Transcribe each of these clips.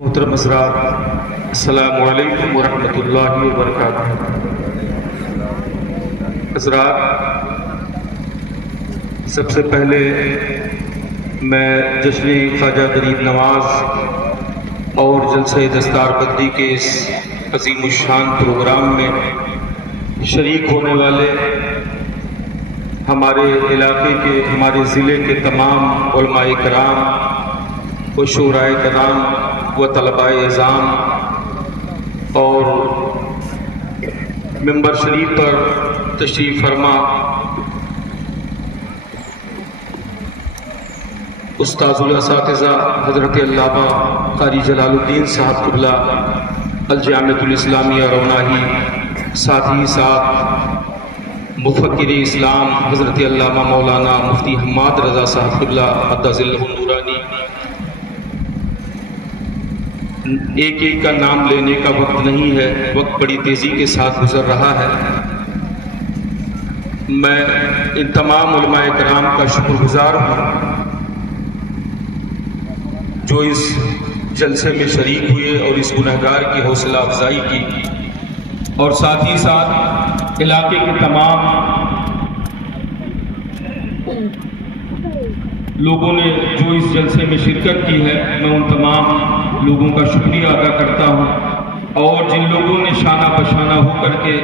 محترم حضرات، السلام علیکم ورحمۃ اللہ وبرکاتہ۔ حضرات، سب سے پہلے میں جشن خواجہ غریب نواز اور جلسہ دستار بندی کے اس عظیم الشان پروگرام میں شریک ہونے والے ہمارے علاقے کے، ہمارے ضلع کے تمام علماء کرام و شعراء کرام و طلباء اعظام اور ممبر شریف پر تشریف فرما استاذ الاساتذہ حضرت علامہ قاری جلال الدین صاحب قبلہ الجامعۃ الاسلامیہ روناہی، ساتھ ہی ساتھ مفکر اسلام حضرت علامہ مولانا مفتی حماد رضا صاحب قبلہ قدس ظلہ النورانی، ایک ایک کا نام لینے کا وقت نہیں ہے، وقت بڑی تیزی کے ساتھ گزر رہا ہے۔ میں ان تمام علماء کرام کا شکر گزار ہوں جو اس جلسے میں شریک ہوئے اور اس گنہگار کی حوصلہ افزائی کی، اور ساتھ ہی ساتھ علاقے کے تمام لوگوں نے جو اس جلسے میں شرکت کی ہے، میں ان تمام لوگوں کا شکریہ ادا کرتا ہوں، اور جن لوگوں نے شانہ بشانہ ہو کر کے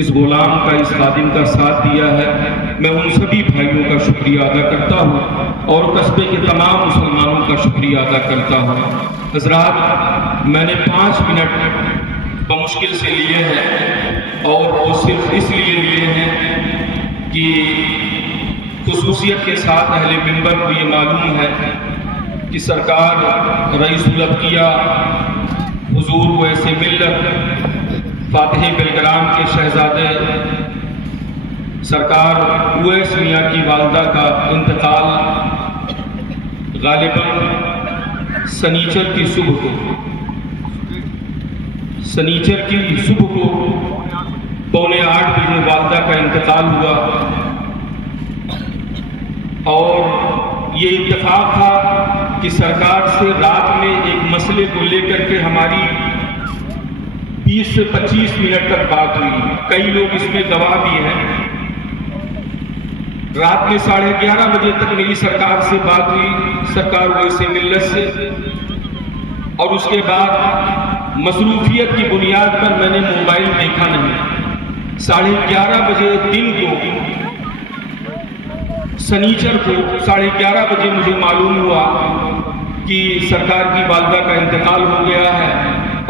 اس غلام کا، اس خادم کا ساتھ دیا ہے، میں ان سبھی بھائیوں کا شکریہ ادا کرتا ہوں اور قصبے کے تمام مسلمانوں کا شکریہ ادا کرتا ہوں۔ حضرات، میں نے 5 منٹ بمشکل سے لیے ہیں، اور وہ صرف اس لیے لیے ہیں کہ خصوصیت کے ساتھ اہل منبر کو یہ معلوم ہے کہ سرکار رئیس الابقیہ حضور کو ایسے ملت فاتح بلگرام کے شہزادے سرکار اویس میاں کی والدہ کا انتقال غالباً سنیچر کی صبح کو 7:45 بجے والدہ کا انتقال ہوا، اور یہ اتفاق تھا کہ سرکار سے رات میں ایک مسئلے کو لے کر کے ہماری 20 سے 25 منٹ تک بات ہوئی۔ کئی لوگ اس میں گواہ بھی ہیں۔ رات میں 11:30 بجے تک میری سرکار سے بات ہوئی، سرکار ویسے ملت سے، اور اس کے بعد مصروفیت کی بنیاد پر میں نے موبائل دیکھا نہیں۔ 11:30 بجے دن کو، سنیچر کو 11:30 بجے مجھے معلوم ہوا کہ سرکار کی والدہ کا انتقال ہو گیا ہے،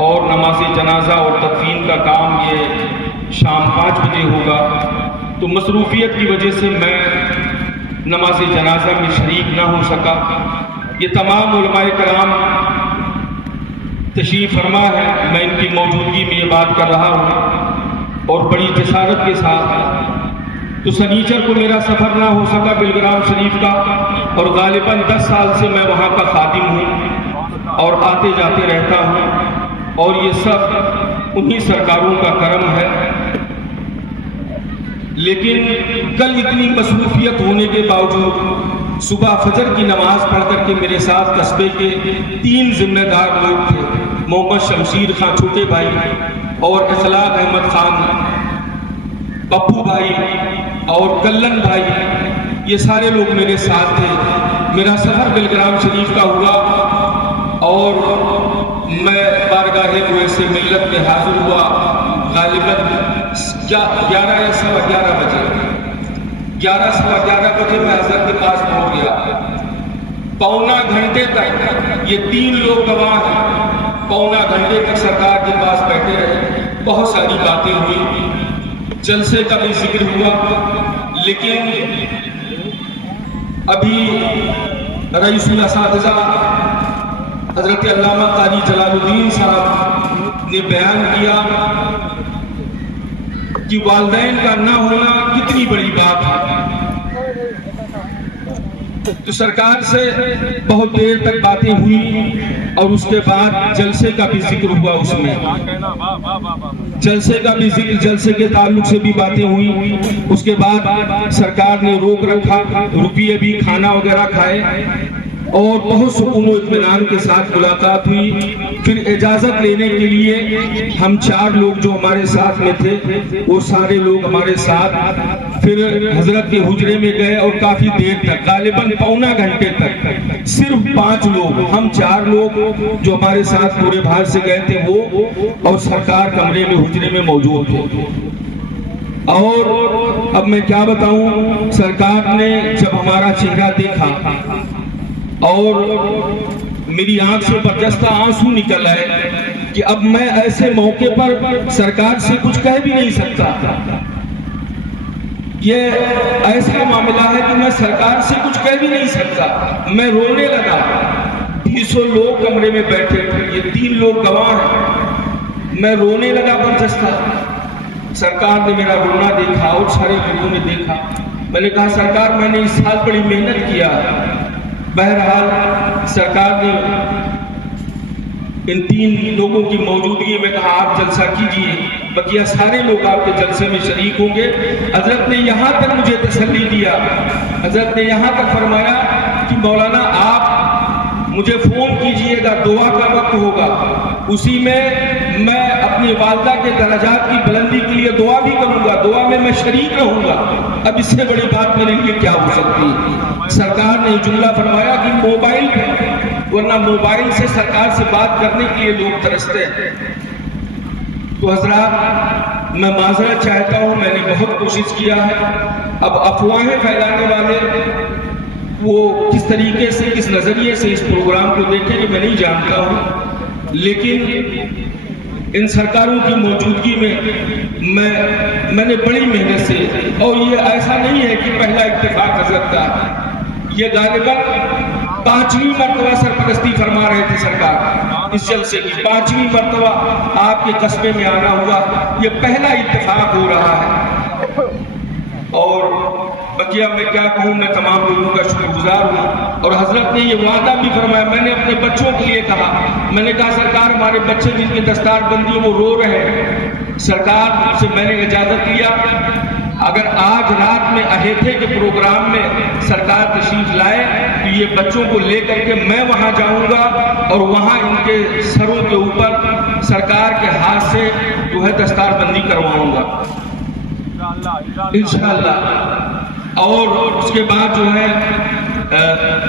اور نماز جنازہ اور تدفین کا کام یہ شام 5 بجے ہوگا۔ تو مصروفیت کی وجہ سے میں نماز جنازہ میں شریک نہ ہو سکا۔ یہ تمام علماء کرام تشریف فرما ہے، میں ان کی موجودگی میں یہ بات کر رہا ہوں اور بڑی جسارت کے ساتھ۔ تو سنیچر کو میرا سفر نہ ہو سکا بلگرام شریف کا، اور غالباً 10 سال سے میں وہاں کا خادم ہوں اور آتے جاتے رہتا ہوں، اور یہ سب انہی سرکاروں کا کرم ہے۔ لیکن کل اتنی مصروفیت ہونے کے باوجود صبح فجر کی نماز پڑھ کر کے میرے ساتھ قصبے کے 3 ذمہ دار لوگ تھے، محمد شمشیر خان چھوٹے بھائی، اور اخلاق احمد خان پپو بھائی، اور کلن بھائی، یہ سارے لوگ میرے ساتھ تھے۔ میرا سفر بلگرام شریف کا ہوا، اور میں بارگاہ ویسے ملت میں حاضر ہوا غالباً 11 یا 11:15 بجے۔ 11:15 بجے میں حضرت کے پاس پہنچ گیا۔ پونا گھنٹے تک، یہ 3 لوگ گواہ ہیں، پونا گھنٹے تک سرکار کے پاس بیٹھے رہے، بہت ساری باتیں ہوئی، جلسے کا بھی ذکر ہوا۔ لیکن ابھی رئیس الاساتذہ حضرت علامہ قاری جلال الدین صاحب نے بیان کیا کہ والدین کا نہ ہونا کتنی بڑی بات ہے۔ تو سرکار سے بہت دیر تک باتیں ہوئی، اور اس کے بعد جلسے کا بھی ذکر ہوا، اس میں جلسے کا بھی ذکر، جلسے کے تعلق سے بھی باتیں ہوئی۔ اس کے بعد سرکار نے روک رکھا، روپیے بھی، کھانا وغیرہ کھائے، اور بہت سکون و اطمینان کے ساتھ ملاقات ہوئی. پھر اجازت لینے کے لیے ہم 4 لوگ جو ہمارے ساتھ میں تھے وہ سارے لوگ ہمارے ساتھ پھر حضرت کے حجرے میں گئے اور کافی دیر تک غالباً پونا گھنٹے تک صرف 5 لوگ ہم 4 لوگ جو ہمارے ساتھ پورے باہر سے گئے تھے وہ اور سرکار کمرے میں حجرے میں موجود تھے. اور اب میں کیا بتاؤں, سرکار نے جب ہمارا چہرہ دیکھا اور میری آنکھ سے برجستہ آنسو نکل آئے کہ اب میں ایسے موقع پر سرکار سے کچھ کہہ بھی نہیں سکتا. یہ ایسا معاملہ ہے کہ میں سرکار سے کچھ کہہ بھی نہیں سکتا. میں رونے لگا. 200 لوگ کمرے میں بیٹھے تھے, یہ 3 لوگ گواہ ہیں. میں رونے لگا برجستہ. سرکار نے میرا رونا دیکھا اور سارے لوگوں نے دیکھا. میں نے کہا سرکار میں نے اس سال بڑی محنت کیا. بہرحال سرکار نے ان 3 لوگوں کی موجودگی میں کہا آپ جلسہ کیجئے, بقیہ سارے لوگ آپ کے جلسے میں شریک ہوں گے. حضرت نے یہاں تک مجھے تسلی دیا, حضرت نے یہاں تک فرمایا کہ مولانا آپ مجھے فون کیجئے گا, دعا کا وقت ہوگا, اسی میں میں اپنی والدہ کے درجات کی بلندی کے لیے دعا بھی کروں گا, دعا میں میں شریک رہوں گا. اب اس سے بڑی بات میرے لیے کیا ہو سکتی ہے. سرکار نے جملہ فرمایا کہ موبائل پہ, ورنہ موبائل سے سرکار سے بات کرنے کے لیے لوگ ترستے ہیں. تو حضرات میں معذرت چاہتا ہوں, میں نے بہت کوشش کیا ہے. اب افواہیں پھیلانے والے وہ کس طریقے سے کس نظریے سے اس پروگرام کو دیکھیں گے میں نہیں جانتا ہوں, لیکن ان سرکاروں کی موجودگی میں نے بڑی محنت سے, اور یہ ایسا نہیں ہے کہ پہلا اتفاق حضرت کا, یہ غالباً 5ویں مرتبہ سرپرستی فرما رہے تھے سرکار اس جلسے کی. 5ویں مرتبہ آپ کے قصبے میں آنا ہوا, یہ پہلا اتفاق ہو رہا ہے. اور بقیہ میں کیا کہوں, میں تمام لوگوں کا شکر گزار ہوں. اور حضرت نے یہ وعدہ بھی فرمایا, میں نے اپنے بچوں کے لیے کہا, میں نے کہا سرکار ہمارے بچے جن کی دستار بندی وہ رو رہے ہیں, سرکار سے میں نے اجازت لیا اگر آج رات میں اہیتے کے پروگرام میں سرکار تشریف لائے تو یہ بچوں کو لے کر کے میں وہاں جاؤں گا اور وہاں ان کے سروں کے اوپر سرکار کے ہاتھ سے جو ہے دستار بندی کرواؤں گا انشاءاللہ. اور اس کے بعد جو ہے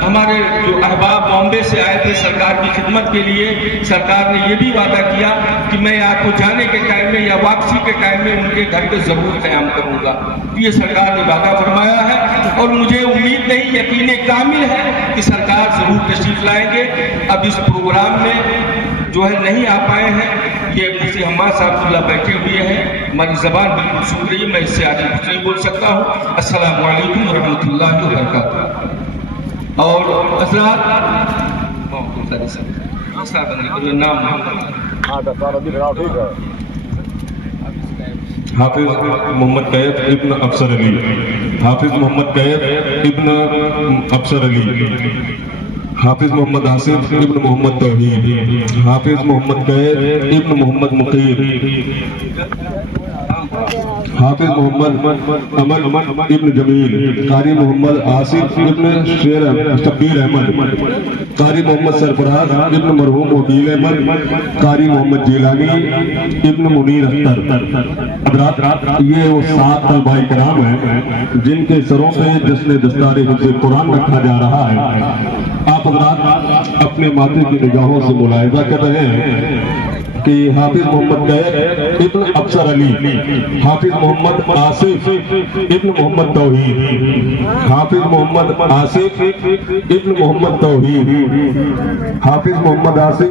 ہمارے جو احباب بامبے سے آئے تھے سرکار کی خدمت کے لیے, سرکار نے یہ بھی وعدہ کیا کہ میں آپ کو جانے کے ٹائم میں یا واپسی کے ٹائم میں ان کے گھر پہ ضرور قیام کروں گا. یہ سرکار نے وعدہ فرمایا ہے اور مجھے امید نہیں, یقین کامل ہے کہ سرکار ضرور تشریف لائیں گے. اب اس پروگرام میں جو ہے نہیں آ پائے ہیں, یہ مفتی حماد صاحب اللہ بیٹھے ہوئے ہیں, ہماری زبان بالکل سن رہی ہے, میں اس سے آگے کچھ نہیں بول سکتا ہوں. السلام علیکم ورحمۃ اللہ وبرکاتہ. اور حضرات نام حافظ محمد قید ابن افسر علی, حافظ محمد قید ابن افسر علی, حافظ محمد آصف ابن محمد توحید, حافظ محمد قید ابن محمد مقیر, حافظ محمد امل ابن جمیل, قاری محمد آصف ابن شبیر احمد, قاری محمد سرفراز ابن مرحوم وکیل احمد, قاری محمد جیلانی ابن منیر اختر. حضرات یہ وہ 7 طلباء کرام ہیں جن کے سروں پہ جشن دستار حفظ قرآن رکھا جا رہا ہے. آپ حضرات اپنے ماتھے کی نگاہوں سے ملاحظہ کر رہے ہیں کہ حافظ محمد قید ابن افسر علی, حافظ محمد آصف ابن محمد توحید, حافظ محمد آصف ابن محمد توحید, حافظ محمد آصف